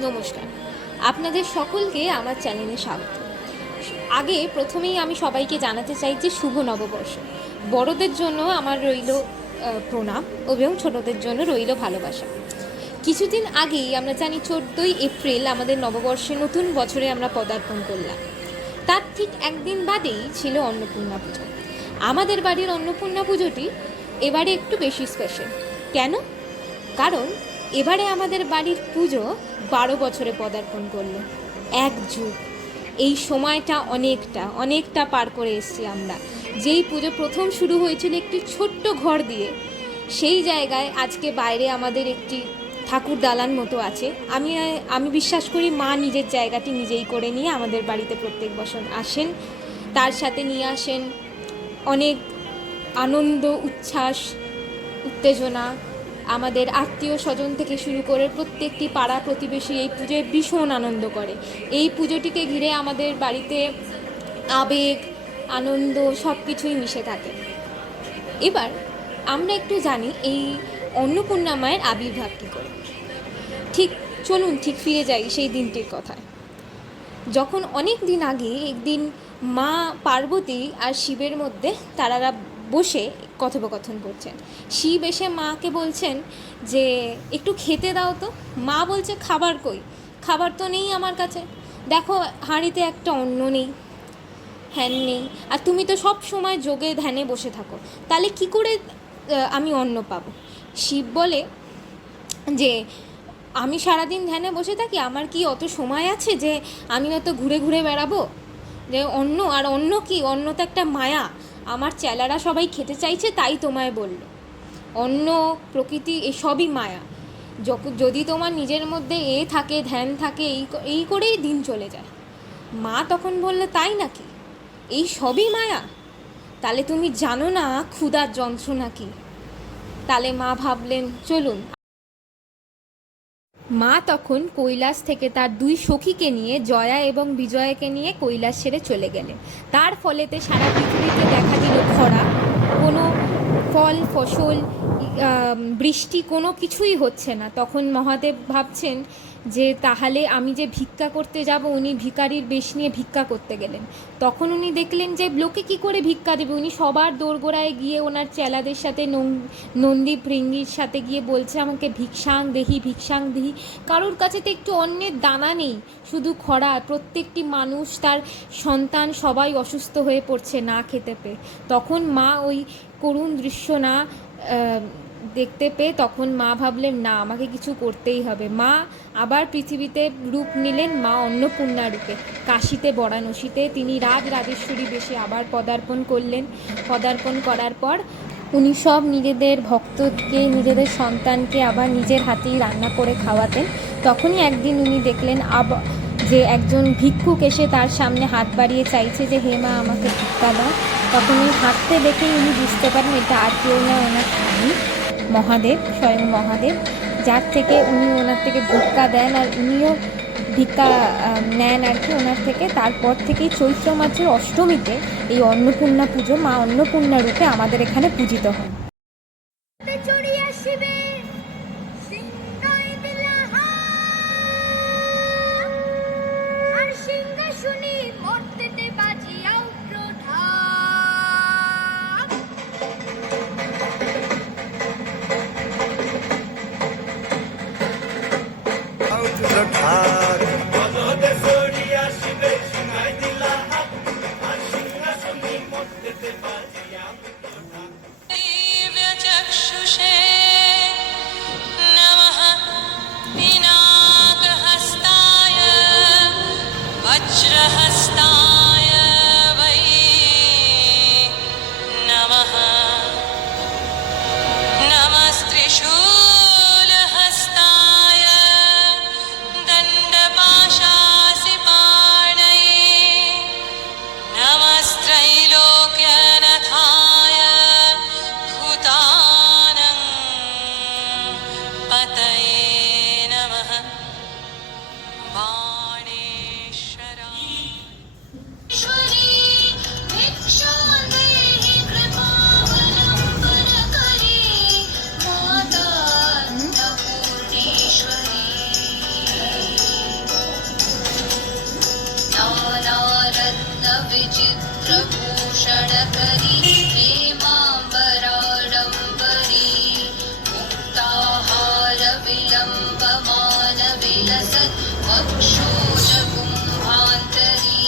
নমস্কার, আপনাদের সকলকে আমার চ্যানেলে স্বাগত। প্রথমেই আমি সবাইকে জানাতে চাই যে শুভ নববর্ষ। বড়দের জন্য আমার রইল প্রণাম এবং ছোটদের জন্য রইল ভালোবাসা। কিছুদিন আগেই আমরা জানি 14ই এপ্রিল আমাদের নববর্ষে নতুন বছরে আমরা পদার্পণ করলাম। তার ঠিক একদিন বাদেই ছিল অন্নপূর্ণা পুজো। আমাদের বাড়ির অন্নপূর্ণা পুজোটি এবারে একটু বেশি স্পেশাল। কেন? কারণ এবারে আমাদের বাড়ির পুজো 12 বছরে পদার্পণ করলো। এক যুগ, এই সময়টা অনেকটা পার করে এসেছি আমরা। যেই পুজো প্রথম শুরু হয়েছিল একটি ছোট্ট ঘর দিয়ে, সেই জায়গায় আজকে বাইরে আমাদের একটি ঠাকুর দালান মতো আছে। আমি বিশ্বাস করি মা নিজের জায়গাটি নিজেই করে নিয়ে আমাদের বাড়িতে প্রত্যেক বছর আসেন। তার সাথে নিয়ে আসেন অনেক আনন্দ, উচ্ছ্বাস, উত্তেজনা। আমাদের আত্মীয় স্বজন থেকে শুরু করে প্রত্যেকটি পাড়া প্রতিবেশী এই পুজোয় ভীষণ আনন্দ করে। এই পুজোটিকে ঘিরে আমাদের বাড়িতে আবেগ, আনন্দ সব কিছুই মিশে থাকে। এবার আমরা একটু জানি এই অন্নপূর্ণা মায়ের আবির্ভাব কী করে। চলুন ফিরে যাই সেই দিনটির কথায়। যখন অনেক দিন আগে একদিন মা পার্বতী আর শিবের মধ্যে তারারা বসে কথোপকথন করছেন। শিব এসে মাকে বলছেন যে একটু খেতে দাও তো। মা বলছে খাবার কই? খাবার তো নেই আমার কাছে, দেখো হাঁড়িতে একটা অন্ন নেই, হ্যান নেই, আর তুমি তো সব সময় যোগে ধ্যানে বসে থাকো, তাহলে কি করে আমি অন্ন পাবো? শিব বলে যে আমি সারাদিন ধ্যানে বসে থাকি, আমার কি অত সময় আছে যে আমি অত ঘুরে ঘুরে বেড়াবো? যে অন্য কি? অন্য তো একটা মায়া, আমার চেলারা সবাই খেতে চাইছে তাই তোমায় বলল। অন্য, প্রকৃতি এসবই মায়া। যদি তোমার নিজের মধ্যে থাকে, ধ্যান থাকে, এই করেই দিন চলে যায়। মা তখন বললে তাই নাকি? এই সবই মায়া? তাহলে তুমি জানো না ক্ষুধার যন্ত্রণা কি? তাহলে মা ভাবলেন চলুন। মা তখন কৈলাস থেকে তার 2 সখীকে নিয়ে, জয়া এবং বিজয়াকে নিয়ে কৈলাস ছেড়ে চলে গেলেন। তার ফলেতে সারা পৃথিবীতে দেখা দিল খরা, কোনো ফল ফসল, বৃষ্টি কোনো কিছুই হচ্ছে না। তখন মহাদেব ভাবছেন যে তাহলে আমি যে ভিক্ষা করতে যাব, উনি ভিখারির বেশ নিয়ে ভিক্ষা করতে গেলেন। তখন উনি দেখলেন যে লোকে কি করে ভিক্ষা দেবে। উনি সবার দোরগোড়ায় গিয়ে ওনার চেলাদের সাথে নন্দী ভৃঙ্গির সাথে গিয়ে বলছে আমাকে ভিক্ষাং দেহি। কারোর কাছে তো একটু অন্নের দানা নেই, শুধু খরা। প্রত্যেকটি মানুষ, তার সন্তান সবাই অসুস্থ হয়ে পড়ছে না খেতে পেয়ে। তখন মা ওই করুণ দৃশ্য না দেখতে পেয়ে তখন মা ভাবলেন না, আমাকে কিছু করতেই হবে। মা আবার পৃথিবীতে রূপ নিলেন, মা অন্নপূর্ণা রূপে। কাশীতে বারাণসীতে তিনি রাজরাজেশ্বরী বেশে আবার পদার্পণ করলেন। পদার্পণ করার পর উনি সব নিজেদের ভক্তকে, নিজেদের সন্তানকে আবার নিজের হাতেই রান্না করে খাওয়াতেন। তখনই একদিন উনি দেখলেন যে একজন ভিক্ষুক এসে তার সামনে হাত বাড়িয়ে চাইছে যে হে মা, আমাকে ভিক্ষা দাও। তখন উনি হাঁটতে দেখেই উনি বুঝতে পারেন এটা আর কেউ না, ওনার স্বামী মহাদেব, স্বয়ং মহাদেব, যার থেকে উনি ওনার থেকে ভিক্ষা দেন আর উনিও ভিক্ষা নেন আর কি ওনার থেকে। তারপর থেকেই চৈত্র মাসের অষ্টমীতে এই অন্নপূর্ণা পুজো, মা অন্নপূর্ণা রূপে আমাদের এখানে পূজিত হয়। लसत् वक्षोजकुम्भान्तरी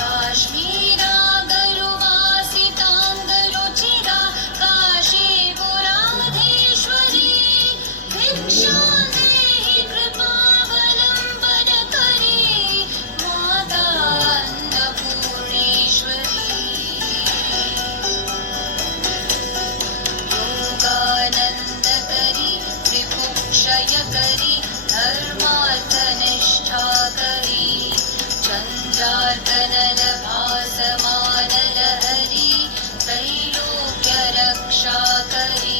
काश्मीरागरुवासिताङ्गरुचिरा काशीपुराधीश्वरी भिक्षां देहि कृपावलम्बनकरी माता अन्नपूर्णेश्वरी योगानन्दकरी त्रिपुक्षयकरी धर्मार्थनिष्ठाकरी चन्द्रार्कनलभासमानलहरी त्रैलोक्यरक्षाकरी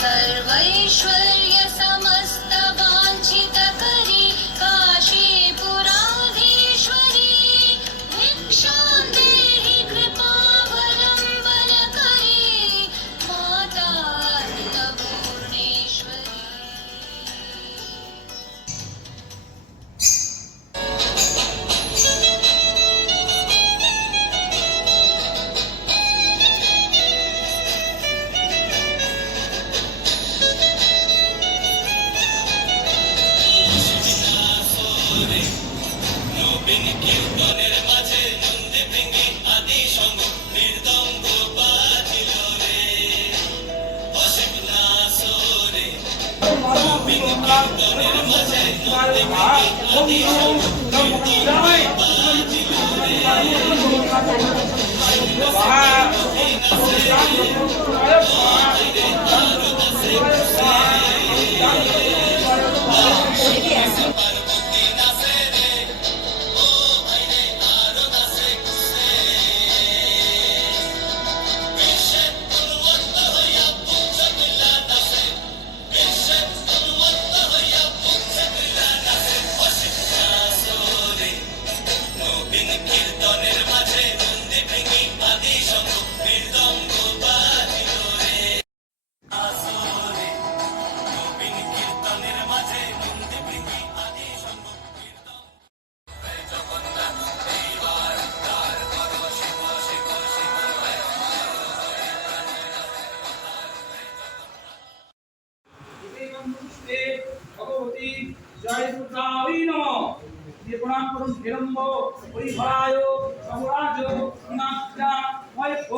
सर्वैश्वर्यसमस्तवाञ्छितकरी काशीपुराधीश्वरी भिक्षां देहि कृपावलम्बनकरी माता अन्नपूर्णेश्वरी। ভগবতী জয় দুর্গাই নমঃ। দিয়ে প্রণাম করুন বিলম্ব পরিভরায় সমরাজ নাট্যা ময়ক্ষ।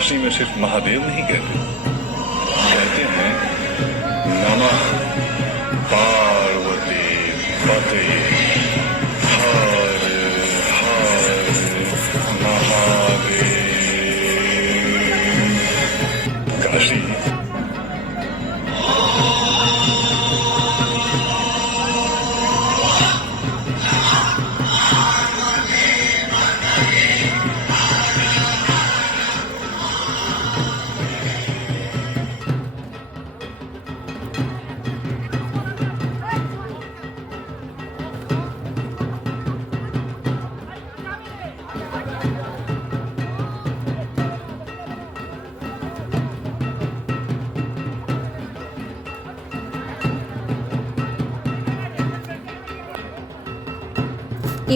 काशी में सिर्फ महादेव नहीं कहते हैं नमः पार्वती पते हर हर महादेव। काशी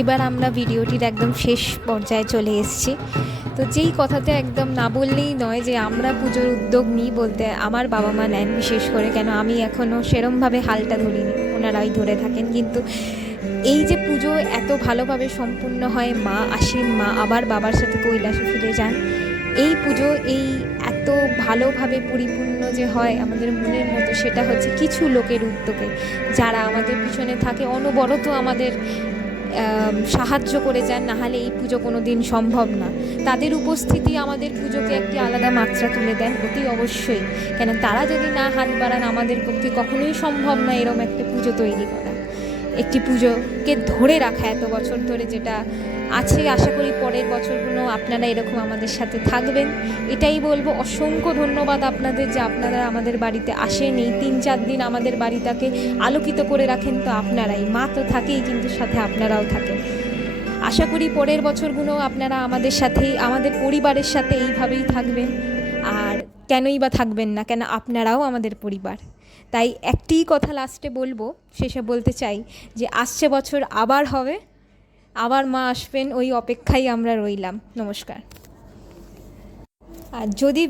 এবার আমরা ভিডিওটির একদম শেষ পর্যায়ে চলে এসেছি। তো যেই কথাতে একদম না বললেই নয় যে আমরা পুজোর উদ্যোগ নিই বলতে আমার বাবা মা নেন বিশেষ করে, কেন আমি এখনও সেরমভাবে হালটা ধরিনি, ওনারাই ধরে থাকেন। কিন্তু এই যে পুজো এত ভালোভাবে সম্পূর্ণ হয়, মা আসেন, মা আবার বাবার সাথে কৈলাসে ফিরে যান, এই পুজো এই এত ভালোভাবে পরিপূর্ণ যে হয় আমাদের মনের মতো, সেটা হচ্ছে কিছু লোকের উদ্যোগে, যারা আমাদের পিছনে থাকে, অনবরত আমাদের সাহায্য করে যান, নাহলে এই পুজো কোনো দিন সম্ভব না। তাদের উপস্থিতি আমাদের পুজোকে একটি আলাদা মাত্রা তুলে দেন অতি অবশ্যই, কেন তারা যদি না হাত বাড়ান আমাদের পক্ষে কখনোই সম্ভব না এরম একটা পুজো তৈরি করা, একটি পুজোকে ধরে রাখা এত বছর ধরে যেটা আছে। আশা করি পরের বছরগুলো আপনারা এরকম আমাদের সাথে থাকবেন, এটাই বলবো। অসংখ্য ধন্যবাদ আপনাদের যে আপনারা আমাদের বাড়িতে আসেন, এই 3-4 দিন আমাদের বাড়িটাকে আলোকিত করে রাখেন। তো আপনারাই, মা তো থাকেই কিন্তু সাথে আপনারাও থাকেন। আশা করি পরের বছরগুলো আপনারা আমাদের সাথেই, আমাদের পরিবারের সাথে এইভাবেই থাকবেন। আর কেনই বা থাকবেন না, কেন আপনারাও আমাদের পরিবার। তাই একটি কথা লাস্টে বলবো, শেষে বলতে চাই যে আসছে বছর আবার হবে, আবার মা আসবেন, ওই অপেক্ষায় আমরা রইলাম। নমস্কার। আর যদি